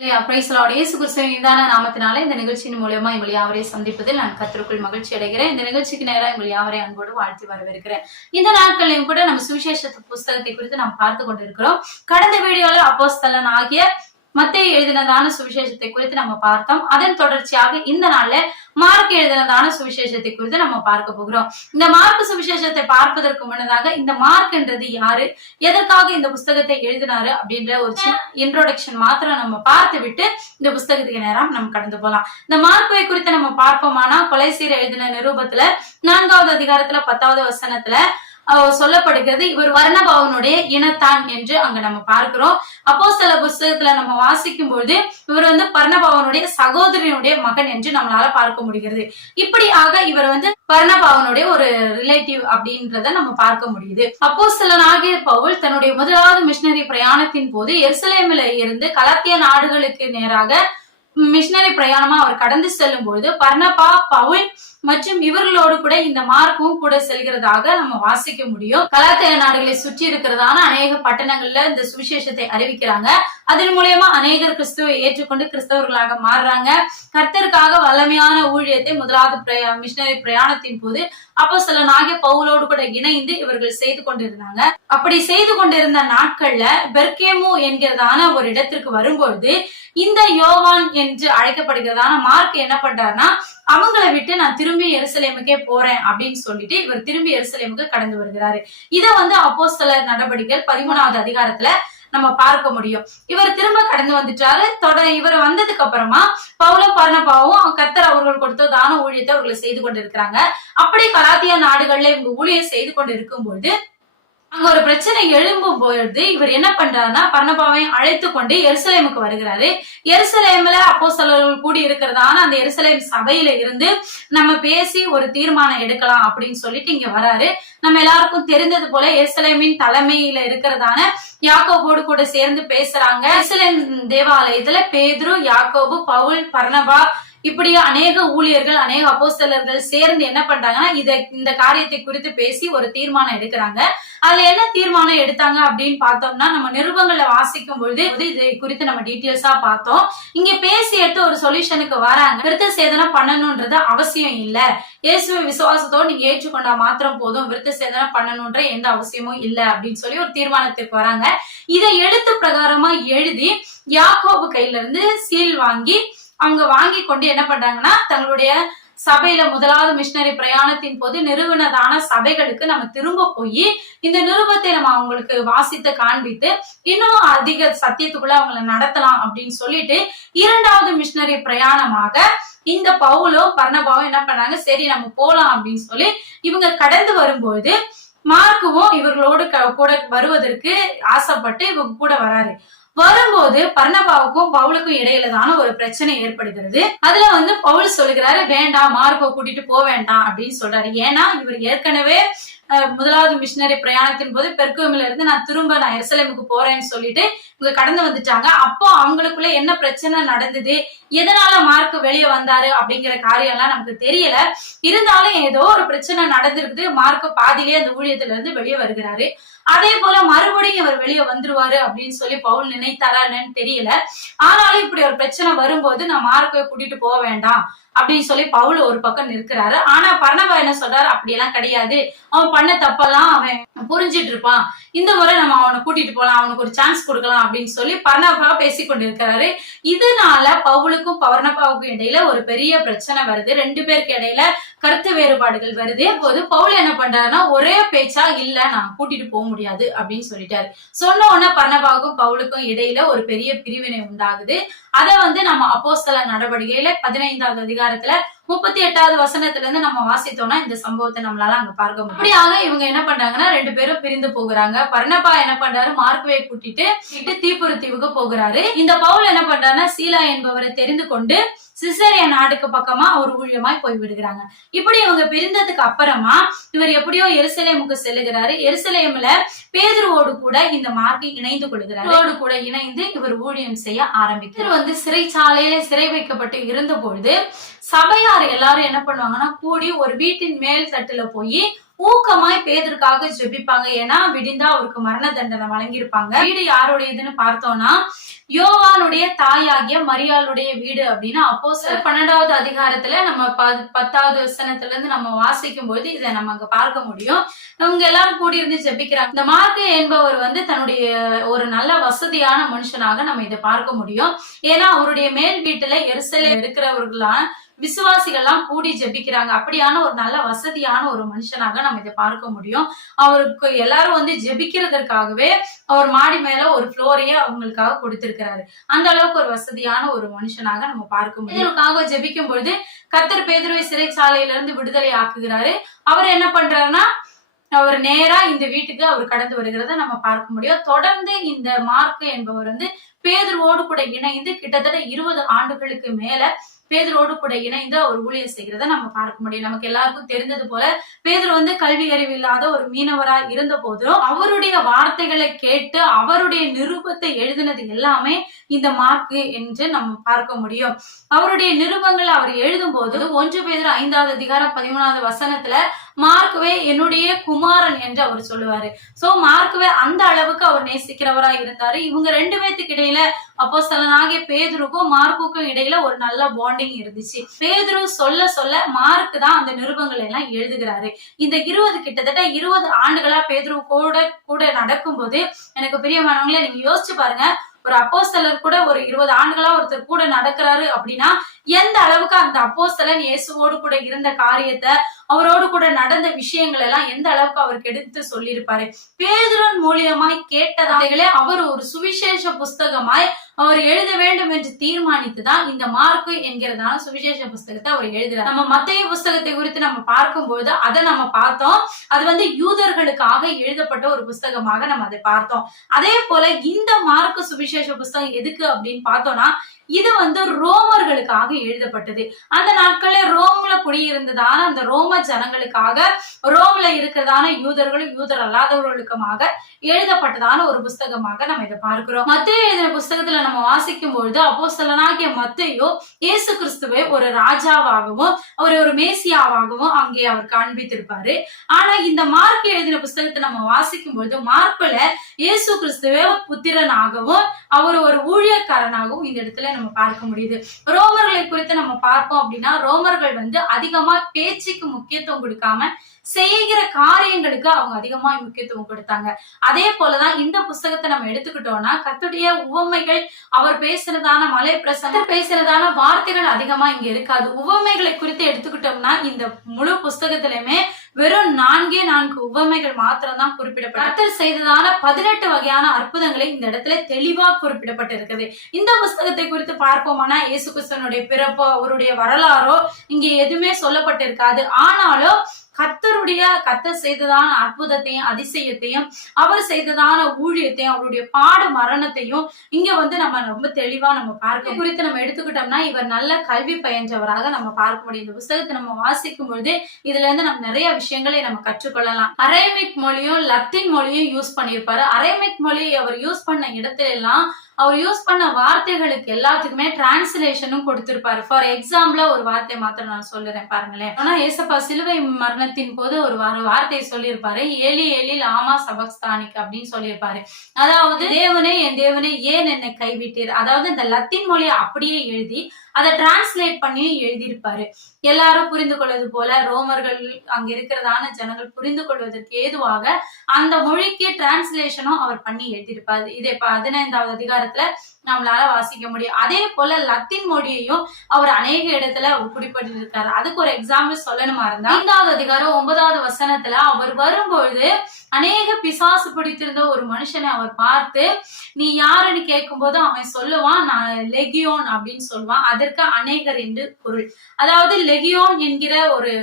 இயேசு கிறிஸ்துவின் மீதான நாமத்தினால இந்த நிகழ்ச்சியின் மூலமா எங்கள் யாவரை சந்திப்பதில் நான் கர்த்தருக்குள் மகிழ்ச்சி அடைகிறேன். இந்த நிகழ்ச்சிக்கு நேரம் எங்கள் யாவரை அன்போடு வாழ்த்தி வரவேற்கிறேன். இந்த நாட்களையும் கூட நம்ம சுவிசேஷ புஸ்தகத்தை குறித்து நாம் பார்த்து கொண்டிருக்கிறோம். கடந்த வீடியோல அப்போஸ்தலன் ஆகிய மத்தேயு எழுதினதான சுவிசேஷத்தை குறித்து நம்ம பார்த்தோம். அதன் தொடர்ச்சியாக இந்த நாள்ல மார்க் எழுதினதான சுவிசேஷத்தை குறித்து நம்ம பார்க்க போகிறோம். இந்த மார்க் சுவிசேஷத்தை பார்ப்பதற்கு முன்னதாக இந்த மார்க் என்றது யாரு, எதற்காக இந்த புஸ்தகத்தை எழுதினாரு அப்படின்ற ஒரு இன்ட்ரோடக்ஷன் மாத்திரம் நம்ம பார்த்து விட்டு இந்த புஸ்தகத்துக்கு நேரம் நம்ம கடந்து போலாம். இந்த மார்க்கை குறித்து நம்ம பார்ப்போமானா, கொலைசீர் எழுதின நிருபத்துல 4வது அதிகாரத்துல 10வது வசனத்துல சொல்லப்படுகிறது, இவர் வர்ணபாவனுடைய இனத்தான் என்று அங்க நம்ம பார்க்கிறோம். அப்போஸ்தல புஸ்தகத்துல நம்ம வாசிக்கும் பொழுது இவர் பர்னபாவனுடைய சகோதரனுடைய மகன் என்று நம்மளால பார்க்க முடிகிறது. இப்படியாக இவர் பர்னபாவனுடைய ஒரு ரிலேட்டிவ் அப்படின்றத நம்ம பார்க்க முடியுது. அப்போஸ்தலனாகிய பவுல் தன்னுடைய முதலாவது மிஷனரி பிரயாணத்தின் போது எருசலேமில இருந்து கலாத்திய நாடுகளுக்கு நேராக மிஷனரி பிரயாணமா அவர் கடந்து செல்லும் பொழுது பர்னபா, பவுல் மற்றும் இவர்களோடு கூட இந்த மார்க்கும் கூட செல்கிறதாக நம்ம வாசிக்க முடியும். கலாத்திய நாடுகளை சுற்றி இருக்கிறதான அநேக பட்டணங்கள்ல இந்த சுவிசேஷத்தை அறிவிக்கிறாங்க. அதன் மூலமா அநேகர் கிறிஸ்துவை ஏற்றுக்கொண்டு கிறிஸ்தவர்களாக மாறுறாங்க. கர்த்தருக்காக வல்லமையான ஊழியத்தை முதலாவது மிஷனரி பிரயாணத்தின் போது அப்போஸ்தலனாகிய பவுலோடு கூட இணைந்து இவர்கள் செய்து கொண்டிருந்தாங்க. அப்படி செய்து கொண்டிருந்த நாட்கள்ல பெர்கேமு என்கிறதான ஒரு இடத்திற்கு வரும்பொழுது இந்த யோவான் என்று அழைக்கப்படுகிறதான மார்க் என்ன பண்றாருன்னா, அவங்களை விட்டு நான் திரும்பி எருசலேமுக்கே போறேன் அப்படின்னு சொல்லிட்டு இவர் திரும்பி எருசலேமுக்கு கடந்து வருகிறாரு. இத அப்போஸ்தலர் நடவடிக்கைகள் 13வது அதிகாரத்துல நம்ம பார்க்க முடியும். இவர் திரும்ப கடந்து வந்துட்டாரு. இவர் வந்ததுக்கு அப்புறமா பவுலும் பர்னபாவும் கர்த்தர் அவர்கள் கொடுத்த தான ஊழியத்தை அவர்கள் செய்து கொண்டு இருக்கிறாங்க. அப்படி கலாத்தியா நாடுகள்ல இவங்க ஊழியம் செய்து கொண்டு இருக்கும் பொழுது அங்க ஒரு பிரச்சனை எழும்பும் பொழுது இவர் என்ன பண்றாருன்னா, பர்னபாவை அழைத்து கொண்டு எருசலேமுக்கு வருகிறாரு. எருசலேம்ல அப்போஸ்தலர்கள் கூடி இருக்கிறதான அந்த எருசலேம் சபையில இருந்து நம்ம பேசி ஒரு தீர்மானம் எடுக்கலாம் அப்படின்னு சொல்லிட்டு இங்க வராரு. நம்ம எல்லாருக்கும் தெரிந்தது போல எருசலேமின் தலைமையில இருக்கிறதான யாக்கோபோடு கூட சேர்ந்து பேசுறாங்க. எருசலேம் தேவாலயத்துல பேதுரு, யாக்கோபு, பவுல், பர்னபா இப்படி அநேக ஊழியர்கள், அநேக அப்போஸ்தலர்கள் சேர்ந்து என்ன பண்றாங்கன்னா இந்த காரியத்தை குறித்து பேசி ஒரு தீர்மானம் எடுக்கிறாங்க. அதுல என்ன தீர்மானம் எடுத்தாங்க அப்படின்னு பார்த்தோம்னா, நம்ம நிருபங்களை வாசிக்கும் பொழுது இதை குறித்து நம்ம டீட்டெயில்ஸா பார்த்தோம். இங்க பேசி எடுத்து ஒரு சொல்யூஷனுக்கு வராங்க. விருத்த சேதனம் பண்ணணும்ன்றது அவசியம் இல்ல, இயேசுவை விசுவாசத்தோடு நீங்க ஏற்றுக்கொண்டா மாத்திரம் போதும், விருத்த சேதனம் பண்ணணும்ன்ற எந்த அவசியமும் இல்ல அப்படின்னு சொல்லி ஒரு தீர்மானத்துக்கு வராங்க. இதை எழுத்து பிரகாரமா எழுதி யாக்கோபு கையில இருந்து சீல் வாங்கி அவங்க வாங்கி கொண்டு என்ன பண்றாங்கன்னா, தங்களுடைய சபையில முதலாவது மிஷனரி பிரயாணத்தின் போது நிறுவனதான சபைகளுக்கு நம்ம திரும்ப போய் இந்த நிருபத்தை நம்ம அவங்களுக்கு வாசித்து காண்பித்து இன்னும் அதிக சத்தியத்துக்குள்ள அவங்களை நடத்தலாம் அப்படின்னு சொல்லிட்டு 2வது மிஷனரி பிரயாணமாக இந்த பவுலும் பர்னபாவும் என்ன பண்ணாங்க, சரி நம்ம போலாம் அப்படின்னு சொல்லி இவங்க கடந்து வரும்போது மார்க்குவும் இவர்களோடு கூட வருவதற்கு ஆசைப்பட்டு இவங்க கூட வராரு. வரும்போது பர்னபாவுக்கும் பவுலுக்கும் இடையில தான ஒரு பிரச்சனை ஏற்படுகிறது. அதுல பவுல் சொல்லுகிறாரு, வேண்டாம், மார்க்கை கூட்டிட்டு போக வேண்டாம் அப்படின்னு சொல்றாரு. ஏன்னா இவர் ஏற்கனவே முதலாவது மிஷனரி பிரயாணத்தின் போது பெர்கேமில இருந்து நான் எருசலேமுக்கு போறேன்னு சொல்லிட்டு இவங்க கடந்து வந்துட்டாங்க. அப்போ அவங்களுக்குள்ள என்ன பிரச்சனை நடந்தது, எதனால மார்க் வெளியே வந்தாரு அப்படிங்கிற காரியம் எல்லாம் நமக்கு தெரியல. இருந்தாலும் ஏதோ ஒரு பிரச்சனை நடந்திருக்குது. மார்க் பாதியிலே அந்த ஊழியத்துல இருந்து வெளியே வருகிறாரு. அதே போல மறுபடியும் இவர் வெளியே வந்துருவாரு அப்படின்னு சொல்லி பவுல் நினைத்தாரான்னு தெரியல. ஆனாலும் இப்படி ஒரு பிரச்சனை வரும்போது நான் மார்க்கை கூட்டிட்டு போக வேண்டாம் அப்படின்னு சொல்லி பவுல் ஒரு பக்கம் நிற்கிறாரு. ஆனா பர்னபா என்ன சொல்றாரு, அப்படியெல்லாம் கிடையாது, அவன் பண்ண தப்பெல்லாம் அவன் புரிஞ்சிட்டு இருப்பான், இந்த முறை நம்ம அவனை கூட்டிட்டு போலாம், அவனுக்கு ஒரு சான்ஸ் கொடுக்கலாம் அப்படின்னு சொல்லி பர்னபா பேசி கொண்டு இருக்கிறாரு. இதனால பவுலுக்கும் பர்னபாவுக்கும் இடையில ஒரு பெரிய பிரச்சனை வருது. 2 பேருக்கு இடையில கருத்து வேறுபாடுகள் வருது. போது பவுல் என்ன பண்றாருன்னா, ஒரே பேச்சா இல்ல நான் கூட்டிட்டு போக முடியாது அப்படின்னு சொல்லிட்டாரு. சொன்ன உடனே பர்னபாவுக்கும் பவுலுக்கும் இடையில ஒரு பெரிய பிரிவினை உண்டாகுது. அத நம்ம அப்போஸ்தல நடவடிக்கையில 15வது அதிகாரத்துல 38வது வசனத்துல இருந்து நம்ம வாசித்தோம்னா இந்த சம்பவத்தை நம்மளால அங்க பார்க்க முடியும். அப்படியாக இவங்க என்ன பண்றாங்கன்னா 2 பேரும் பிரிந்து போகிறாங்க. பர்னபா என்ன பண்றாரு, மார்க்குவை கூட்டிட்டு தீப்புரு தீவுக்கு போகிறாரு. இந்த பவுல் என்ன பண்றாருன்னா, சீலா என்பவரை தெரிந்து கொண்டு சிசேரியா நாடுக்கு பக்கமா ஒரு ஊழியமாய் போய் விடுகிறாங்க. இப்படி இவங்க பிரிந்ததுக்கு அப்புறமா இவர் எப்படியோ எருசலேமுக்கு செல்லுகிறாரு. எருசலேம்ல பேதுருவோடு கூட இந்த மார்க்கை இணைந்து கொள்கிறார். கூட இணைந்து இவர் ஊழியம் செய்ய ஆரம்பிக்கிறார். சிறைச்சாலையில சிறை வைக்கப்பட்டு இருந்த பொழுது சபையார் எல்லாரும் என்ன பண்ணுவாங்கன்னா, கூடி ஒரு வீட்டின் மேல் தட்டுல போய் ஊக்கமாய் பேதுருக்காக ஜெபிப்பாங்க. ஏன்னா விடிந்தா அவருக்கு மரண தண்டனை வழங்கியிருப்பாங்க. வீடு யாருடையதுன்னு பார்த்தோம்னா யோவானுடைய தாயாகிய மரியாளுடைய வீடு அப்படின்னு அப்போஸ்தலர் 12வது அதிகாரத்துல நம்ம 10வது வசனத்துல இருந்து நம்ம வாசிக்கும் போது இதை நம்ம அங்க பார்க்க முடியும். இவங்க எல்லாரும் கூடி இருந்து ஜெபிக்கிறாங்க. இந்த மார்க்கு என்பவர் தன்னுடைய ஒரு நல்ல வசதியான மனுஷனாக நம்ம இதை பார்க்க முடியும். ஏன்னா அவருடைய மேல் வீட்டுல எருசலேமில் இருக்கிறவர்களான விசுவாசிகள்லாம் கூடி ஜெபிக்கிறாங்க. அப்படியான ஒரு நல்ல வசதியான ஒரு மனுஷனாக நம்ம இதை பார்க்க முடியும். அவருக்கு எல்லாரும் ஜெபிக்கிறதற்காகவே அவர் மாடி மேல ஒரு ஃப்ளோரையே அவங்களுக்காக கொடுத்திருக்கிறாரு. அந்த அளவுக்கு ஒரு வசதியான ஒரு மனுஷனாக நம்ம பார்க்க முடியும். இதற்காக ஜெபிக்கும் பொழுது கர்த்தர் பேதுருவை சிறைச்சாலையில இருந்து விடுதலை ஆக்குகிறாரு. அவர் என்ன பண்றாருன்னா அவர் நேரா இந்த வீட்டுக்கு அவர் கடந்து வருகிறத நம்ம பார்க்க முடியும். தொடர்ந்து இந்த மார்க்கு என்பவர் பேதுருவோடு கூட இணைந்து கிட்டத்தட்ட 20 ஆண்டுகளுக்கு மேல பேதுருவோடு கூட இணைந்து அவர் ஊழியர் செய்கிறத நம்ம பார்க்க முடியும். நமக்கு எல்லாருக்கும் தெரிந்தது போல பேதுரு கல்வி அறிவு இல்லாத ஒரு மீனவராய் இருந்த போதும் அவருடைய வார்த்தைகளை கேட்டு அவருடைய நிருபத்தை எழுதினது எல்லாமே இந்த மார்க்கு என்று நம்ம பார்க்க முடியும். அவருடைய நிருபங்கள் அவர் எழுதும் போது 1 பேதுரு 5வது அதிகாரம் 13வது வசனத்துல மார்க்குவே என்னுடைய குமாரன் என்று அவர் சொல்லுவாரு. சோ மார்க்குவே அந்த அளவுக்கு அவர் நேசிக்கிறவரா இருந்தாரு. இவங்க 2 பேத்துக்கு இடையில அப்போஸ்தலனாகிய பேதுருக்கும் மார்க்குக்கும் இடையில ஒரு நல்ல பாண்டிங் இருந்துச்சு. பேதுரு சொல்ல சொல்ல மார்க்கு தான் அந்த நிருபங்களை எல்லாம் எழுதுகிறாரு. இந்த கிட்டத்தட்ட 20 ஆண்டுகளா பேதுரு கூட நடக்கும்போது எனக்கு பிரியமானவங்களே நீங்க யோசிச்சு பாருங்க. ஒரு அப்போஸ்தலர் கூட ஒரு 20 ஆண்டுகளா ஒருத்தர் கூட நடக்கிறாரு அப்படின்னா எந்த அளவுக்கு அந்த அப்போஸ்தலன் இயேசுவோடு கூட இருந்த காரியத்தை அவரோடு கூட நடந்த விஷயங்கள் எல்லாம் எந்த அளவுக்கு அவருக்கு எடுத்து சொல்லியிருப்பாரு. பேதுருவின் மூலியமாய் கேட்டதாலே அவர் ஒரு சுவிசேஷ புஸ்தகமாய் அவர் எழுத வேண்டும் என்று தீர்மானித்துதான் இந்த மார்க்கு என்கிறதான சுவிசேஷ புஸ்தகத்தை அவர் எழுதுறார். நம்ம மத்தேயு புஸ்தகத்தை குறித்து நம்ம பார்க்கும்போது அதை நம்ம பார்த்தோம். அது யூதர்களுக்காக எழுதப்பட்ட ஒரு புஸ்தகமாக நம்ம அதை பார்த்தோம். அதே போல இந்த மார்க்கு சுவிசேஷ புஸ்தகம் எதுக்கு அப்படின்னு பார்த்தோம்னா இது ரோமர்களுக்காக எழுதப்பட்டது. அந்த நாட்களே ரோம்ல குடியிருந்ததான அந்த ரோம ஜனங்களுக்காக ரோம்ல இருக்கிறதான யூதர்களும் யூதர் அல்லாதவர்களுக்குமாக எழுதப்பட்டதான ஒரு புஸ்தகமாக நம்ம இதை பார்க்கிறோம். மத்தேயு எழுதின புஸ்தகத்துல நம்ம வாசிக்கும் பொழுது அப்போஸ்தலனாகிய மத்தேயு இயேசு கிறிஸ்துவை ஒரு ராஜாவாகவும் ஒரு மேசியாவாகவும் அங்கே அவர் காண்பித்திருப்பாரு. ஆனா இந்த மார்க் எழுதின புஸ்தகத்தை நம்ம வாசிக்கும் பொழுது மார்க்ல இயேசு கிறிஸ்துவை புத்திரனாகவும் அவர் ஒரு ஊழியக்காரனாகவும் இந்த இடத்துல நம்ம பார்க்க முடியுது. ரோமர்களை குறித்து நம்ம பார்ப்போம் அப்படின்னா ரோமர்கள் அதிகமா பேச்சுக்கு முக்கியத்துவம் கொடுக்காம செய்கிற காரியங்களுக்கு அவங்க அதிகமா முக்கியத்துவம் கொடுத்தாங்க. அதே போலதான் இந்த புஸ்தகத்தை நம்ம எடுத்துக்கிட்டோம்னா கர்த்தருடைய உவமைகள் அவர் பேசுறதான மலை பிரசங்கம் பேசுறதான வார்த்தைகள் அதிகமா இங்க இருக்காது. உவமைகளை குறித்து எடுத்துக்கிட்டோம்னா இந்த முழு புஸ்தகத்திலுமே வெறும் 4 உவமைகள் மாத்திரம் தான் குறிப்பிடப்பட்ட கர்த்தர் செய்ததான 18 வகையான அற்புதங்களை இந்த இடத்துல தெளிவா குறிப்பிடப்பட்டிருக்கிறது. இந்த புஸ்தகத்தை குறித்து பார்ப்போமானா இயேசு கிறிஸ்துவினுடைய பிறப்போ அவருடைய வரலாறோ இங்க எதுவுமே சொல்லப்பட்டிருக்காது. ஆனாலும் கர்த்தர் செய்ததான அற்புதத்தையும் அதிசயத்தையும் அவர் செய்ததான ஊழியத்தையும் அவருடைய பாடு மரணத்தையும் இங்க நம்ம ரொம்ப தெளிவா நம்ம பார்க்க குறித்து நம்ம எடுத்துக்கிட்டோம்னா இவர் நல்ல கல்வி பயின்றவராக நம்ம பார்க்க முடியும். இந்த புஸ்தகத்தை நம்ம வாசிக்கும் பொழுது இதுல இருந்து நம்ம நிறைய விஷயங்களை நம்ம கற்றுக்கொள்ளலாம். அரேமிக் மொழியும் லத்தீன் மொழியும் யூஸ் பண்ணியிருப்பாரு. அரேமிக் மொழியை அவர் யூஸ் பண்ண இடத்துல எல்லாம் அவர் யூஸ் பண்ண வார்த்தைகளுக்கு எல்லாத்துக்குமே டிரான்ஸ்லேஷனும் கொடுத்திருப்பாரு. ஃபார் எக்ஸாம்பிளா ஒரு வார்த்தை மாத்திரம் நான் சொல்லுறேன் பாருங்களேன். ஆனா ஏசப்பா சிலுவை மரணத்தின் போது ஒரு வார்த்தையை சொல்லியிருப்பாரு, ஏலி ஏலி லாமா சபக்ஸ்தானிக் அப்படின்னு சொல்லியிருப்பாரு. அதாவது தேவனே என் தேவனே ஏன் என்னை கைவிட்டீர். அதாவது இந்த லத்தீன் மொழியை அப்படியே எழுதி அதை டிரான்ஸ்லேட் பண்ணி எழுதியிருப்பாரு. எல்லாரும் புரிந்து கொள்வது போல ரோமர்கள் அங்க இருக்கிறதான ஜனங்கள் புரிந்து கொள்வதற்கு ஏதுவாக அந்த மொழிக்கு டிரான்ஸ்லேஷனும் அவர் பண்ணி எழுதியிருப்பாரு. இதை 15வது அதிகாரத்துல நம்மளால வாசிக்க முடியும். அதே போல லத்தீன் மொழியையும் அவர் அநேக இடத்துல அவர் குறிப்பிட்டிருக்காரு. அதுக்கு ஒரு எக்ஸாம்பிள் சொல்லணுமா இருந்தா 5வது அதிகாரம் 9வது வசனத்துல அவர் வரும்பொழுது அநேக பிசாசு பிடித்திருந்த ஒரு மனுஷனை அவர் பார்த்து நீ யாருன்னு கேட்கும் போது அவன் சொல்லுவான் நான் லெகியோன் அப்படின்னு சொல்லுவான். அதற்கு அநேகர் என்று பொருள். அதாவது லெகியோன் என்கிற ஒரு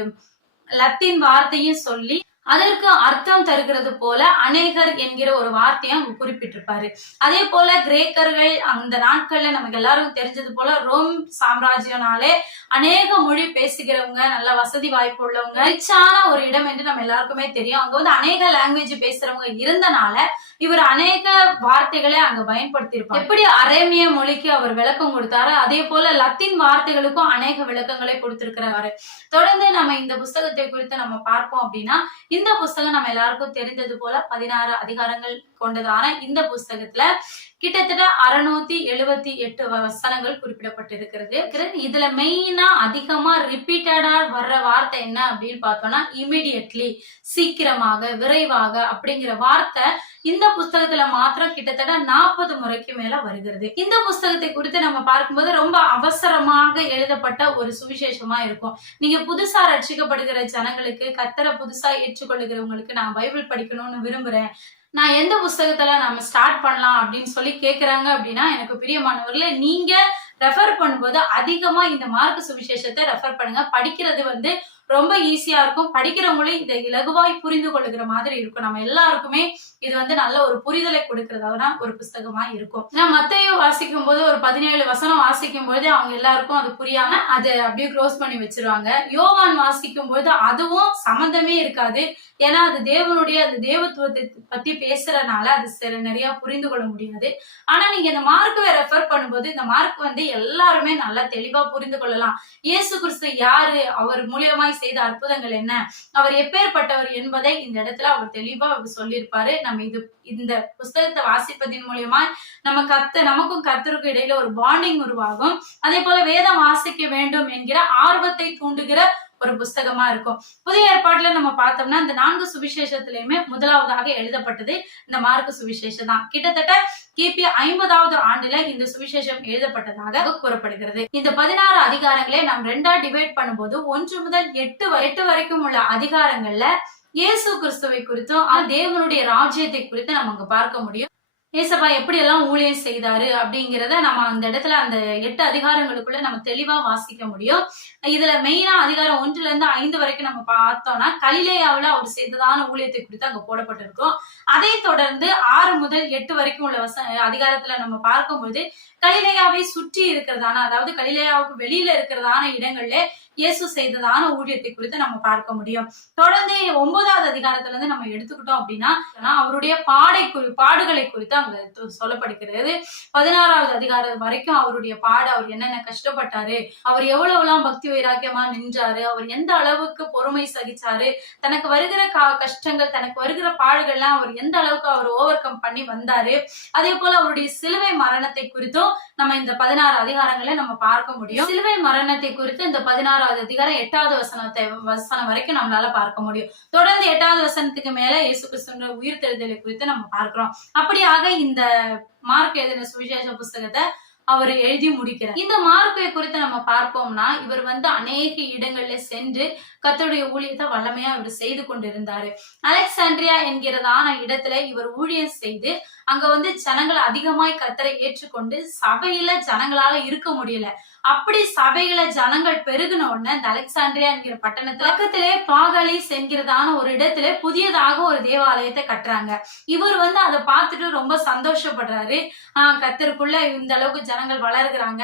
லத்தீன் வார்த்தையும் சொல்லி அதற்கு அர்த்தம் தருகிறது போல அநேகர் என்கிற ஒரு வார்த்தையை அங்க குறிப்பிட்டிருப்பாரு. அதே போல கிரேக்கர்கள் அந்த நாட்கள்ல நமக்கு எல்லாரும் தெரிஞ்சது போல ரோம் சாம்ராஜ்யனாலே அநேக மொழி பேசுகிறவங்க நல்ல வசதி வாய்ப்பு உள்ளவங்க ரிச்சான ஒரு இடம் என்று நம்ம எல்லாருக்குமே தெரியும். அங்க அநேக லாங்குவேஜ் பேசுறவங்க இருந்தனால இவர் அநேக வார்த்தைகளை அங்க பயன்படுத்தியிருப்பார். எப்படி அரேமிய மொழிக்கு அவர் விளக்கம் கொடுத்தாரு அதே போல லத்தீன் வார்த்தைகளுக்கும் அநேக விளக்கங்களை கொடுத்திருக்கிறாரு. தொடர்ந்து நம்ம இந்த புஸ்தகத்தை குறித்து நம்ம பார்ப்போம் அப்படின்னா இந்த புஸ்தகம் நம்ம எல்லாருக்கும் தெரிந்தது போல 16 அதிகாரங்கள் கொண்டதான இந்த புஸ்தகத்துல கிட்டத்தட்ட 678 வசனங்கள் குறிப்பிடப்பட்டிருக்கிறது. இதுல மெயினா அதிகமா ரிப்பீட்டடா வர்ற வார்த்தை என்ன அப்படின்னு பார்த்தோம்னா இமிடியட்லி, சீக்கிரமாக, விரைவாக அப்படிங்கிற வார்த்தை இந்த புஸ்தகத்துல மாத்திரம் கிட்டத்தட்ட 40 முறைக்கு மேல வருகிறது. இந்த புஸ்தகத்தை குறித்து நம்ம பார்க்கும்போது ரொம்ப அவசரமாக எழுதப்பட்ட ஒரு சுவிசேஷமா இருக்கும். நீங்க புதுசா ரட்சிக்கப்படுகிற ஜனங்களுக்கு, கர்த்தரை புதுசா ஏற்றுக்கொள்ளுகிறவங்களுக்கு நான் பைபிள் படிக்கணும்னு விரும்புறேன், நான் எந்த புஸ்தகத்துல நம்ம ஸ்டார்ட் பண்ணலாம் அப்படின்னு சொல்லி கேக்குறாங்க அப்படின்னா, எனக்கு பிரியமானவர்களே, நீங்க ரெஃபர் பண்ணும்போது அதிகமா இந்த மார்க் சுவிசேஷத்தை ரெஃபர் பண்ணுங்க. படிக்கிறது ரொம்ப ஈஸியா இருக்கும். படிக்கிறவங்களும் இதை இலகுவாய் புரிந்து கொள்ளுகிற மாதிரி இருக்கும். நம்ம எல்லாருக்குமே இது நல்ல ஒரு புரிதலை கொடுக்கறதான ஒரு புஸ்தகமா இருக்கும். மத்தேயு வாசிக்கும் போது ஒரு 17 வசனம் வாசிக்கும் போது அவங்க எல்லாருக்கும் அது புரியாம அதை அப்படியே க்ளோஸ் பண்ணி வச்சிருவாங்க. யோவான் வாசிக்கும் போது அதுவும் சம்பந்தமே இருக்காது. ஏன்னா அது தேவனுடைய அந்த தேவத்துவத்தை பத்தி பேசுறதுனால அது நிறைய புரிந்து கொள்ள முடியாது. ஆனா நீங்க இந்த மார்க்கை ரெஃபர் பண்ணும்போது இந்த மார்க் எல்லாருமே நல்லா தெளிவா புரிந்து கொள்ளலாம். இயேசு கிறிஸ்து யாரு, அவர் மூலியமாய் செய்த அற்புதங்கள் என்ன, அவர் எப்பேற்பட்டவர் என்பதை இந்த இடத்துல அவர் தெளிவா சொல்லியிருப்பாரு. நம்ம இந்த புஸ்தகத்தை வாசிப்பதின் மூலியமா நமக்கும் கர்த்தருக்கும் இடையில ஒரு பாண்டிங் உருவாகும். அதே போல வேதம் வாசிக்க வேண்டும் என்கிற ஆர்வத்தை தூண்டுகிற ஒரு புஸ்தகமா இருக்கும். புதிய ஏற்பாட்டுல நம்ம பார்த்தோம்னா இந்த 4 சுவிசேஷத்திலயுமே முதலாவதாக எழுதப்பட்டது இந்த மார்க் சுவிசேஷம் தான். கிட்டத்தட்ட கிபி 50வது ஆண்டுல இந்த சுவிசேஷம் எழுதப்பட்டதாக கூறப்படுகிறது. இந்த 16 அதிகாரங்களே நாம் 2ஆ டிவைட் பண்ணும்போது 1 முதல் 8 வரைக்கும் உள்ள அதிகாரங்கள்ல இயேசு கிறிஸ்துவை குறித்தும் தேவனுடைய ராஜ்யத்தை குறித்து நம்ம அங்க பார்க்க முடியும். ஏசப்பா எப்படி எல்லாம் ஊழியம் செய்தாரு அப்படிங்கிறத நம்ம அந்த இடத்துல அந்த 8 அதிகாரங்களுக்குள்ள நம்ம தெளிவா வாசிக்க முடியும். இதுல மெயினா அதிகாரம் 1ல இருந்து 5 வரைக்கும் நம்ம பார்த்தோம்னா கலிலேயாவுல அவர் செய்ததான ஊழியத்தை குறித்து அங்க போடப்பட்டிருக்கும். அதை தொடர்ந்து 6 முதல் 8 வரைக்கும் உள்ள அதிகாரத்துல நம்ம பார்க்கும்போது கலிலேயாவை சுற்றி இருக்கிறதான, அதாவது கலிலேயாவுக்கு வெளியில இருக்கிறதான இடங்கள்ல இயேசு செய்ததான ஊழியத்தை குறித்து நம்ம பார்க்க முடியும். தொடர்ந்து 9வது அதிகாரத்துல இருந்து நம்ம எடுத்துக்கிட்டோம் அப்படின்னா அவருடைய பாடுகளை குறித்து அங்க சொல்லப்படுகிறது. 16வது அதிகாரம் வரைக்கும் அவருடைய அவர் என்னென்ன கஷ்டப்பட்டாரு, அவர் எவ்வளவுலாம் பக்தி வைராக்கியமா நின்றாரு, அவர் எந்த அளவுக்கு பொறுமை சகிச்சாரு, தனக்கு வருகிற கஷ்டங்கள், தனக்கு வருகிற பாடுகள்லாம் அவர் எந்த அளவுக்கு அவர் ஓவர் கம் பண்ணி வந்தாரு. அதே போல அவருடைய சிலுவை மரணத்தை குறித்தும் நம்ம இந்த 16 அதிகாரங்களை நம்ம பார்க்க முடியும். சிலுவை மரணத்தை குறித்து இந்த 16வது அதிகாரம் 8வது வசனம் வரைக்கும் நம்மளால பார்க்க முடியும். தொடர்ந்து 8வது வசனத்துக்கு மேல இயேசு கிறிஸ்துவின் உயிர்த்தெழுதலை குறித்து நம்ம பார்க்கிறோம். அப்படியாக இந்த மார்க் எழுதின சுவிசேஷ புஸ்தகத்தை அவர் எழுதி முடிக்கிறார். இந்த மார்க்கை குறித்து நம்ம பார்ப்போம்னா இவர் அநேக இடங்கள்ல சென்று கர்த்தருடைய ஊழியத்தை வல்லமையா இவர் செய்து கொண்டிருந்தாரு. அலெக்சாண்ட்ரியா என்கிறதான இடத்துல இவர் ஊழியம் செய்து அங்க ஜனங்கள் அதிகமாய் கர்த்தரை ஏற்றுக்கொண்டு சபையில ஜனங்களால இருக்க முடியல. அப்படி சபையில ஜனங்கள் பெருகின உடனே இந்த அலெக்சாண்ட்ரியா என்கிற பட்டணத்துல பக்கத்திலே பாகாலிஸ் என்கிறதான ஒரு இடத்துல புதியதாக ஒரு தேவாலயத்தை கட்டுறாங்க. இவர் அதை பார்த்துட்டு ரொம்ப சந்தோஷப்படுறாரு. கர்த்தருக்குள்ள இந்த அளவுக்கு ஜனங்கள் வளர்கிறாங்க,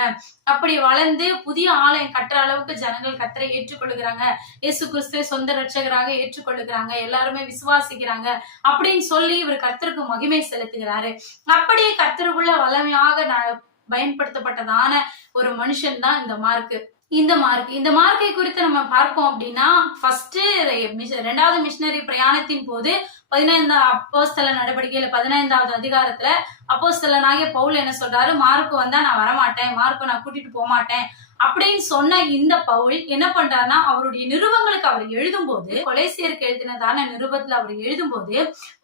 அப்படி வளர்ந்து புதிய ஆலயம் கட்டுற அளவுக்கு ஜனங்கள் கர்த்தரை ஏற்றுக்கொள்ளுகிறாங்க, இயேசு கிறிஸ்துவை சொந்த ரட்சகராக ஏற்றுக்கொள்ளுகிறாங்க, எல்லாருமே விசுவாசிக்கிறாங்க அப்படின்னு சொல்லி இவர் கர்த்தருக்கு மகிமை செலுத்துகிறாரு. அப்படியே கர்த்தருக்குள்ள வல்லமையாக பயன்படுத்தப்பட்டதான ஒரு மனுஷன் தான் இந்த மார்க். இந்த மார்க்கை குறித்து நம்ம பார்ப்போம் அப்படின்னா ஃபர்ஸ்ட் 2வது மிஷனரி பிரயாணத்தின் போது 15 அப்போஸ்தல நடவடிக்கையில 15வது அதிகாரத்துல அப்போஸ்தலனாகிய பவுல் என்ன சொல்றாரு, மார்க் வந்தா நான் வரமாட்டேன், மார்க் நான் கூட்டிட்டு போக மாட்டேன் அப்படின்னு சொன்ன இந்த பவுல் என்ன பண்றாருன்னா அவருடைய நிருபங்களுக்கு அவர் எழுதும் போது, கொலேசியருக்கு எழுதினதான நிருபத்துல அவர் எழுதும் போது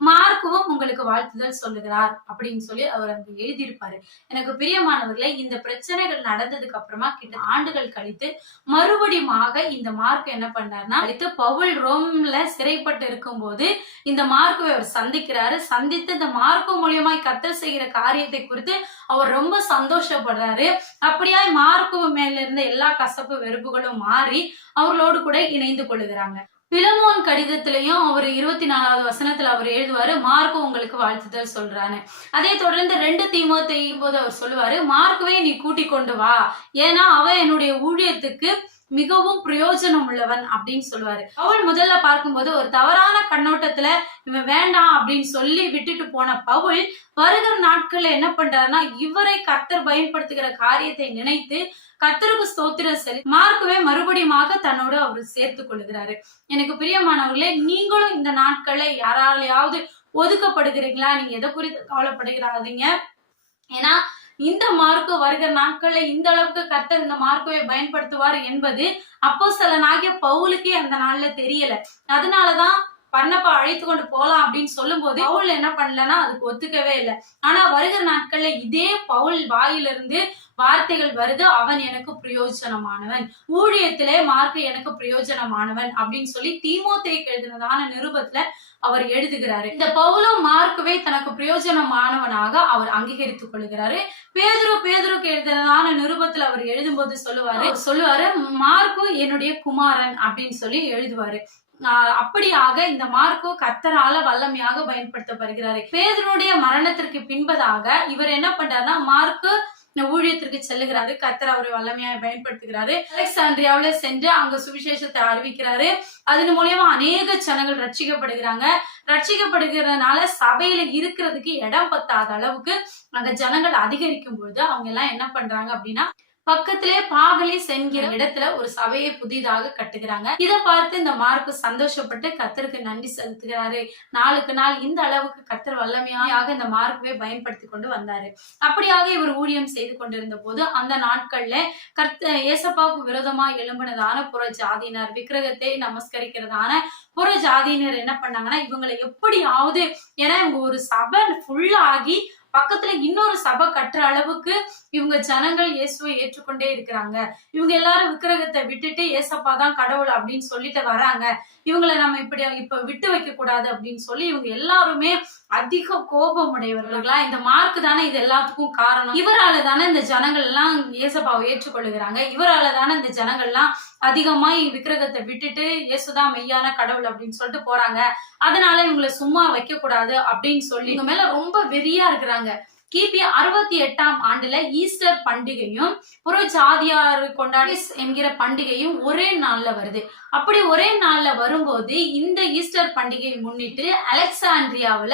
மார்க்கவும் உங்களுக்கு வாழ்த்துதல் சொல்லுகிறார் அப்படின்னு சொல்லி அவர் அங்க எழுதியிருப்பாரு. எனக்கு பிரியமானவர்களே, இந்த பிரச்சனைகள் நடந்ததுக்கு அப்புறமா கிட்ட ஆண்டுகள் கழித்து மறுபடியுமாக இந்த மார்க் என்ன பண்றாருன்னா பவுல் ரோம்ல சிறைப்பட்டு இருக்கும் போது இந்த மார்க்கை அவர் சந்திக்கிறாரு. சந்தித்து இந்த மார்க்கு மூலியமாய் கர்த்தர் செய்கிற காரியத்தை குறித்து அவர் ரொம்ப சந்தோஷப்படுறாரு. அப்படியாய் மார்க்கு மேல இருந்த எல்லா கசப்பு வெறுப்புகளும் மாறி அவர்களோடு கூட இணைந்து கொள்ளுகிறாங்க. பிலமோன் கடிதத்திலையும் அவர் 24வது வசனத்துல அவர் எழுதுவாரு, மார்க்கு உங்களுக்கு வாழ்த்துதல் சொல்றாரு. அதே தொடர்ந்து 2 தீமோத்தேயு போது அவர் சொல்லுவாரு, மார்க்குவே நீ கூட்டி கொண்டு வா, ஏன்னா அவன் என்னுடைய ஊழியத்துக்கு மிகவும் பிரயோஜனம் உள்ளவன் அப்படின்னு சொல்லுவாரு. பவுல் முதல்ல பார்க்கும்போது ஒரு தவறான கண்ணோட்டத்துல இவன் வேண்டாம் அப்படின்னு சொல்லி விட்டுட்டு போன பவுல் வருகிற நாட்கள்ல என்ன பண்றாருன்னா, இவரை கர்த்தர் பயன்படுத்துகிற காரியத்தை நினைத்து கர்த்தருக்கு ஸ்தோத்திரம் சொல்லி மார்க்குவே மறுபடியுமாக தன்னோடு அவர் சேர்த்துக் கொள்கிறாரு. எனக்கு பிரியமானவர்களே, நீங்களும் இந்த நாட்கள்ல யாராலையாவது ஒதுக்கப்படுகிறீங்களா? நீங்க எதை குறித்து கவலைப்படுகிறாதீங்க. ஏன்னா இந்த மார்க்கு வருகிற நாட்கள்ல இந்த அளவுக்கு கர்த்தர் இந்த மார்க்கை பயன்படுத்துவார் என்பது அப்போஸ்தலனாகிய பவுலுக்கே அந்த நாள்ல தெரியல. அதனாலதான் பர்னபா அழைத்து கொண்டு போலாம் அப்படின்னு சொல்லும் போது பவுல் என்ன பண்ணலன்னா அதுக்கு ஒத்துக்கவே இல்லை. ஆனா வருகிற நாட்கள்ல இதே பவுல் வாயிலிருந்து வார்த்தைகள் வருது, அவன் எனக்கு பிரயோஜனமானவன், ஊழியத்திலே மார்க்கு எனக்கு பிரயோஜனமானவன் அப்படின்னு சொல்லி தீமோத்தேயுக்கு எழுதினதான நிருபத்துல அவர் எழுதுகிறாரு. இந்த பவுலும் மார்க்குவே தனக்கு பிரயோஜனமானவனாக அவர் அங்கீகரித்துக் கொள்கிறாரு. பேதுருக்கு எழுதினதான நிருபத்துல அவர் எழுதும்போது சொல்லுவாரு மார்க்கு என்னுடைய குமாரன் அப்படின்னு சொல்லி எழுதுவாரு. அப்படியாக இந்த மார்க்கு கர்த்தரால வல்லமையாக பயன்படுத்தப்படுகிறாரு. பேதுருடைய மரணத்திற்கு பின்பதாக இவர் என்ன பண்றாருன்னா, மார்க்கு ஊழியத்திற்கு செல்லுகிறாரு. கர்த்தர் அவரை வல்லமையாக பயன்படுத்துகிறாரு. அலெக்சாண்ட்ரியாவில சென்று அங்க சுவிசேஷத்தை அறிவிக்கிறாரு. அதன் மூலியமா அநேக ஜனங்கள் ரட்சிக்கப்படுகிறாங்க. ரட்சிக்கப்படுகிறதுனால சபையில இருக்கிறதுக்கு இடம் பத்தாத அளவுக்கு அங்க ஜனங்கள் அதிகரிக்கும் பொழுது அவங்க எல்லாம் என்ன பண்றாங்க அப்படின்னா, பக்கத்திலே பாகலிஸ் என்கிற இடத்துல ஒரு சபையை புதிதாக கட்டுகிறாங்க. இதை பார்த்து இந்த மார்க்கு சந்தோஷப்பட்டு கர்த்தருக்கு நன்றி செலுத்துகிறாரு. நாளுக்கு நாள் இந்த அளவுக்கு கர்த்தர் வல்லமையாக இந்த மார்க்கவே பயன்படுத்தி கொண்டு வந்தாரு. அப்படியாக இவர் ஊழியம் செய்து கொண்டிருந்த போது அந்த நாட்கள்ல ஏசப்பாவுக்கு விரோதமா எழும்பினதான புற ஜாதியினர், விக்கிரகத்தை நமஸ்கரிக்கிறதான புற ஜாதியினர் என்ன பண்ணாங்கன்னா, இவங்களை எப்படியாவது, ஏன்னா இவங்க ஒரு சபை ஃபுல்லாகி பக்கத்துல இன்னொரு சபை கட்டுற அளவுக்கு இவங்க ஜனங்கள் இயேசுவை ஏற்றுக்கொண்டே இருக்கிறாங்க. இவங்க எல்லாரும் விக்கிரகத்தை விட்டுட்டு ஏசப்பா தான் கடவுள் அப்படின்னு சொல்லிட்டு வராங்க. இவங்களை நம்ம இப்ப விட்டு வைக்க கூடாது அப்படின்னு சொல்லி இவங்க எல்லாருமே அதிக கோபம் உடையவர்களா, இந்த மார்க்கு தானே இது எல்லாத்துக்கும் காரணம், இவரால தானே இந்த ஜனங்கள் எல்லாம் ஏசப்பாவை ஏற்றுக்கொள்ளுகிறாங்க, இவரால தானே இந்த ஜனங்கள் எல்லாம் அதிகமாய் விக்கிரகத்தை விட்டுட்டு இயேசுதான் மெய்யான கடவுள் அப்படின்னு சொல்லிட்டு போறாங்க, அதனால இவங்களை சும்மா வைக்க கூடாது அப்படின்னு சொல்லி இவங்க மேல ரொம்ப வெறியா இருக்கிறாங்க. கிபி 68ஆம் ஆண்டுல ஈஸ்டர் பண்டிகையும் புற ஜாதியார் கொண்டாடி என்கிற பண்டிகையும் ஒரே நாள்ல வருது. அப்படி ஒரே நாள்ல வரும்போது இந்த ஈஸ்டர் பண்டிகையை முன்னிட்டு அலெக்சாண்ட்ரியாவில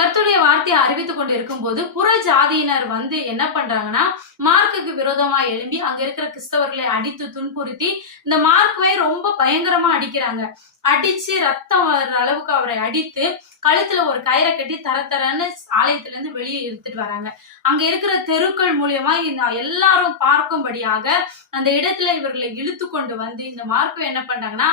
கர்த்தருடைய வார்த்தையை அறிவித்துக் கொண்டு இருக்கும் போது புற ஜாதியினர் வந்து என்ன பண்றாங்கன்னா, மார்க்குக்கு விரோதமா எழும்பி அங்க இருக்கிற கிறிஸ்தவர்களை அடித்து துன்புறுத்தி இந்த மார்க்குவை ரொம்ப பயங்கரமா அடிக்கிறாங்க. அடிச்சு ரத்தம் வர்ற அளவுக்கு அவரை அடித்து கழுத்துல ஒரு கயிறை கட்டி தரன்னு ஆலயத்துல இருந்து வெளியே எடுத்துட்டு வராங்க. அங்க இருக்கிற தெருக்கள் மூலியமா இந்த எல்லாரும் பார்க்கும்படியாக அந்த இடத்துல இவர்களை இழுத்து கொண்டு வந்து இந்த மார்க்கு என்ன பண்றாங்கன்னா,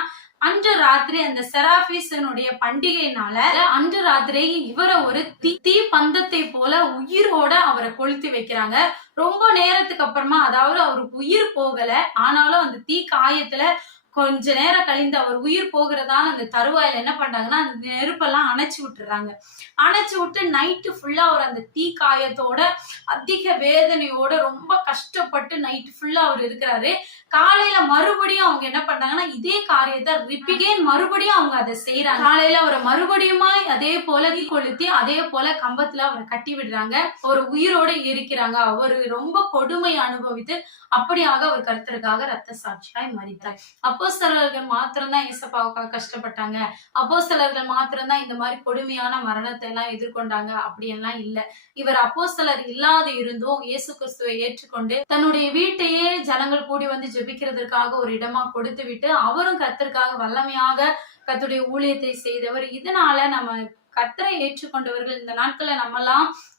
அன்று ராத்திரி அந்த செராபிஸனுடைய பண்டிகைனால அன்று ராத்திரி இவரை ஒரு தீ பந்தத்தை போல உயிரோட அவரை கொளுத்தி வைக்கிறாங்க. ரொம்ப நேரத்துக்கு அப்புறமா, அதாவது அவருக்கு உயிர் போகல, ஆனாலும் அந்த தீ காயத்துல கொஞ்ச நேரம் கழிந்து அவர் உயிர் போகிறதான அந்த தருவாயில என்ன பண்றாங்கன்னா, அந்த நெருப்பெல்லாம் அணைச்சு விட்டுறாங்க. அணைச்சு விட்டு நைட்டு ஃபுல்லா அவர் அந்த தீ காயத்தோட அதிக வேதனையோட ரொம்ப கஷ்டப்பட்டு நைட்டு ஃபுல்லா அவர் இருக்கிறாரு. காலையில மறுபடியும் அவங்க என்ன பண்றாங்கன்னா, இதே காரியத்தை ரிப்பீட் மறுபடியும் அவங்க அதை செய்யறாங்க. காலையில அவரை மறுபடியுமா அதே போல தீ கொளுத்தி அதே போல கம்பத்துல அவரை கட்டி விடுறாங்க. ஒரு உயிரோட எரிக்கிறாங்க. அவர் ரொம்ப கொடுமை அனுபவித்து அப்படியாக அவர் கர்த்தருக்காக ரத்த சாட்சியாய் மரித்தார். அப்போஸ்தலர்கள் மாத்திரம்தான் இயேசுவுக்காக கஷ்டப்பட்டாங்க, அப்போஸ்தலர்கள் மாத்திரம்தான் இந்த மாதிரி கொடுமையான மரணத்தை எல்லாம் எதிர்கொண்டாங்க அப்படியெல்லாம் இல்ல. இவர் அப்போஸ்தலர் இல்லாத இருந்தும் இயேசு கிறிஸ்துவை ஏற்றுக்கொண்டு தன்னுடைய வீட்டையே ஜனங்கள் கூடி வந்து ஜெபிக்கிறதுக்காக ஒரு இடமா கொடுத்து விட்டு அவரும் கர்த்தருக்காக வல்லமையாக கர்த்தருடைய ஊழியத்தை செய்தவர். இதனால நம்ம கர்த்தரை ஏற்றுக்கொண்டவர்கள் இந்த நாட்கள்ல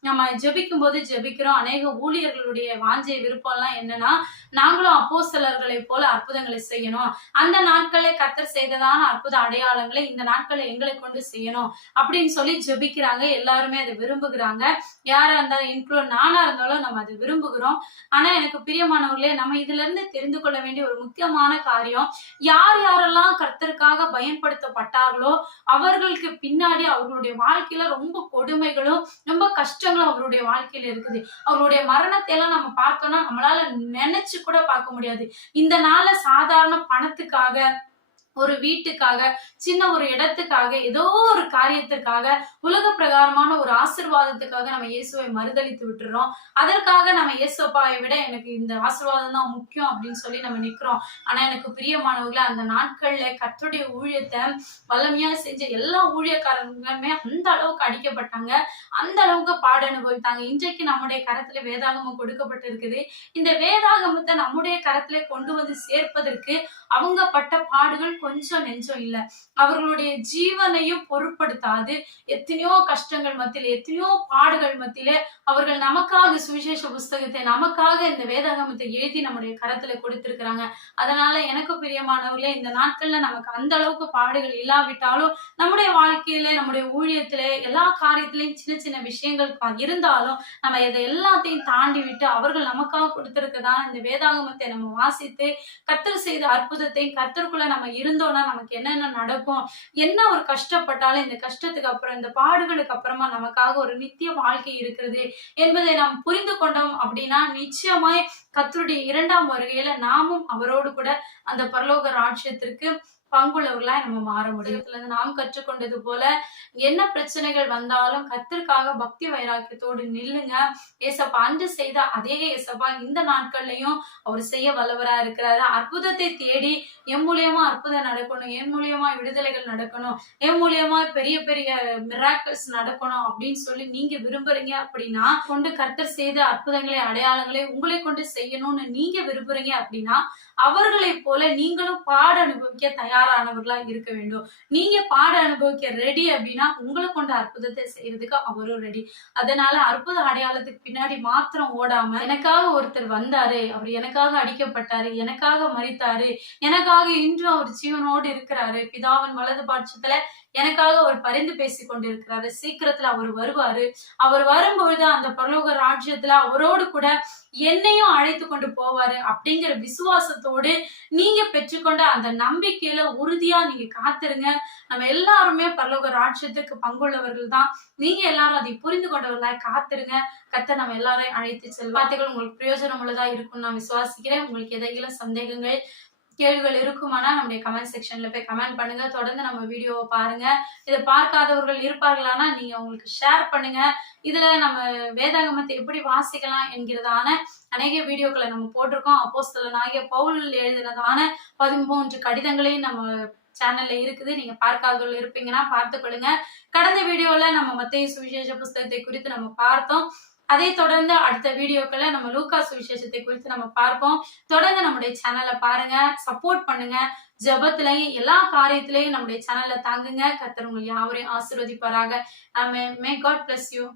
நம்ம ஜெபிக்கும் போது ஜெபிக்கிறோம். அநேக ஊழியர்களுடைய வாஞ்சை விருப்பம் எல்லாம் என்னன்னா, நாங்களும் அப்போஸ்தலர்களை போல அற்புதங்களை செய்யணும், அந்த நாட்களே கர்த்தர் செய்ததான அற்புத அடையாளங்களை இந்த நாட்களை எங்களை கொண்டு செய்யணும் அப்படின்னு சொல்லி ஜெபிக்கிறாங்க. எல்லாருமே அதை விரும்புகிறாங்க. யாரா இருந்தாலும் இன்க்ளூட் நானா இருந்தாலும் நம்ம அதை விரும்புகிறோம். ஆனா எனக்கு பிரியமானவர்களே, நம்ம இதுல இருந்து தெரிந்து கொள்ள வேண்டிய ஒரு முக்கியமான காரியம், யாரெல்லாம் கர்த்தருக்காக பயன்படுத்தப்பட்டார்களோ அவர்களுக்கு பின்னாடி அவர்களுடைய வாழ்க்கையில ரொம்ப கொடுமைகளும் ரொம்ப கஷ்டங்களும் அவருடைய வாழ்க்கையில இருக்குது. அவருடைய மரணத்தை எல்லாம் நம்ம பார்த்தோம்னா நம்மளால நினைச்சு கூட பார்க்க முடியாது. இந்த நாள்ல சாதாரண பணத்துக்காக ஒரு வீட்டுக்காக, சின்ன ஒரு இடத்துக்காக, ஏதோ ஒரு காரியத்திற்காக, உலக பிரகாரமான ஒரு ஆசீர்வாதத்துக்காக நம்ம இயேசுவை மறுதலித்து விட்டுறோம். அதற்காக நம்ம இயேசப்பாவை விட எனக்கு இந்த ஆசீர்வாதம் தான் முக்கியம் அப்படின்னு சொல்லி நம்ம நிக்கிறோம். ஆனா எனக்கு பிரியமானவர்களே, அந்த நாட்கள்ல கர்த்தருடைய ஊழியத்தை வல்லமையா செஞ்ச எல்லா ஊழியக்காரங்களுமே அந்த அளவுக்கு அடிக்கப்பட்டாங்க. அந்த அளவுக்கு பாடு அனுபவித்தாங்க. இன்றைக்கு நம்முடைய கரத்துல வேதாகமம் கொடுக்கப்பட்டிருக்குது. இந்த வேதாகமத்தை நம்முடைய கரத்திலே கொண்டு வந்து சேர்ப்பதற்கு அவங்க பட்ட பாடுகள் கொஞ்சம் நெஞ்சம் இல்ல. அவர்களுடைய ஜீவனையும் பொருட்படுத்தாது எத்தனையோ கஷ்டங்கள் மத்தியில, எத்தனையோ பாடுகள் மத்தியில அவர்கள் நமக்காக சுவிசேஷ புஸ்தகத்தை, நமக்காக இந்த வேதாகமத்தை எழுதி நம்முடைய கரத்துல கொடுத்திருக்கிறாங்க. அதனால எனக்கு பிரியமானவர்களே, இந்த நாட்கள்ல நமக்கு அந்த அளவுக்கு பாடுகள் இல்லாவிட்டாலும் நம்முடைய வாழ்க்கையில, நம்முடைய ஊழியத்திலே, எல்லா காரியத்திலையும் சின்ன சின்ன விஷயங்கள் இருந்தாலும் நம்ம இதை எல்லாத்தையும் தாண்டி விட்டு அவர்கள் நமக்காக கொடுத்திருக்கதான இந்த வேதாகமத்தை நம்ம வாசித்து கர்த்தர் செய்த அற்புதத்தையும், கர்த்தருக்குள்ள நம்ம இருந்தோம்னா நமக்கு என்னென்ன நடக்கும், என்ன ஒரு கஷ்டப்பட்டாலும் இந்த கஷ்டத்துக்கு அப்புறம், இந்த பாடுகளுக்கு அப்புறமா நமக்காக ஒரு நித்திய வாழ்க்கை இருக்கிறது என்பதை நாம் புரிந்து கொண்டோம் அப்படின்னா நிச்சயமாய் கர்த்தருடைய 2ஆம் வருகையில நாமும் அவரோடு கூட அந்த பரலோக ராஜ்யத்திற்கு பங்குள்ளவர்களா நம்ம மாற முடியும். நாம் கற்றுக்கொண்டது போல என்ன பிரச்சனைகள் வந்தாலும் கர்த்தருக்காக பக்தி வைராக்கியத்தோடு நில்லுங்க. ஏசப்பா அன்று செய்த அதே ஏசப்பா இந்த நாட்கள்லயும் அவர் செய்ய வல்லவரா இருக்கிறாரு. அற்புதத்தை தேடி என் மூலியமா அற்புதம் நடக்கணும், என் மூலியமா விடுதலைகள் நடக்கணும், என் மூலியமா பெரிய பெரிய மிராக்கிள்ஸ் நடக்கணும் அப்படின்னு சொல்லி நீங்க விரும்புறீங்க அப்படின்னா, கொண்டு கர்த்தர் செய்த அற்புதங்களை, அடையாளங்களை உங்களை கொண்டு செய்யணும்னு நீங்க விரும்புறீங்க அப்படின்னா, அவர்களை போல நீங்களும் பாட அனுபவிக்க தயாரானவர்களா இருக்க வேண்டும். நீங்க பாட அனுபவிக்க ரெடி அப்படின்னா உங்களை கொண்ட அற்புதத்தை செய்யறதுக்கு அவரும் ரெடி. அதனால அற்புத அடையாளத்துக்கு பின்னாடி மாத்திரம் ஓடாம, எனக்காக ஒருத்தர் வந்தாரு, அவர் எனக்காக அடிக்கப்பட்டாரு, எனக்காக மரித்தாரு, எனக்காக இன்றும் அவர் ஜீவனோடு இருக்கிறாரு, பிதாவின் வலது பாட்சத்துல எனக்காக அவர் பரிந்து பேசி கொண்டிருக்கிறாரு, சீக்கிரத்துல அவர் வருவாரு, அவர் வரும்பொழுது அந்த பரலோக ராஜ்யத்துல அவரோடு கூட என்னையும் அழைத்து கொண்டு போவாரு அப்படிங்கிற விசுவாசத்தோடு நீங்க பெற்றுக்கொண்ட அந்த நம்பிக்கையில உறுதியா நீங்க காத்திருங்க. நம்ம எல்லாருமே பரலோக ராஜ்யத்துக்கு பங்குள்ளவர்கள் தான். நீங்க எல்லாரும் அதை புரிந்து கொண்டவர்களாய் காத்திருங்க. கர்த்தர் நம்ம எல்லாரையும் அழைத்து செல்வார். வார்த்தைகள் உங்களுக்கு பிரயோஜனம் உள்ளதா இருக்கும்னு நான் விசுவாசிக்கிறேன். உங்களுக்கு ஏதேனும் சந்தேகங்கள், கேள்விகள் இருக்குமானா நம்முடைய கமெண்ட் செக்ஷன்ல போய் கமெண்ட் பண்ணுங்க. தொடர்ந்து நம்ம வீடியோவை பாருங்க. இதை பார்க்காதவர்கள் இருப்பார்களானா நீங்க உங்களுக்கு ஷேர் பண்ணுங்க. இதுல நம்ம வேதாகமத்தை எப்படி வாசிக்கலாம் என்கிறதான அநேக வீடியோக்களை நம்ம போட்டிருக்கோம். அப்போஸ்தலனாகிய பவுல் எழுதினதான 13 கடிதங்களையும் நம்ம சேனல்ல இருக்குது. நீங்க பார்க்காதவர்கள் இருப்பீங்கன்னா பார்த்து கொள்ளுங்க. கடந்த வீடியோல நம்ம மத்தேயு சுவிசேஷ புஸ்தகத்தை குறித்து நம்ம பார்த்தோம். அதை தொடர்ந்து அடுத்த வீடியோக்களை நம்ம லூக்கா சுவிசேஷத்தை குறித்து நம்ம பார்ப்போம். தொடர்ந்து நம்முடைய சேனலை பாருங்க, சப்போர்ட் பண்ணுங்க. ஜெபத்திலையும் எல்லா காரியத்திலையும் நம்முடைய சேனலை தாங்குங்க. கர்த்தர் உங்களை யாவரையும் ஆசீர்வதிப்பாராக. ஆமென். May God bless you.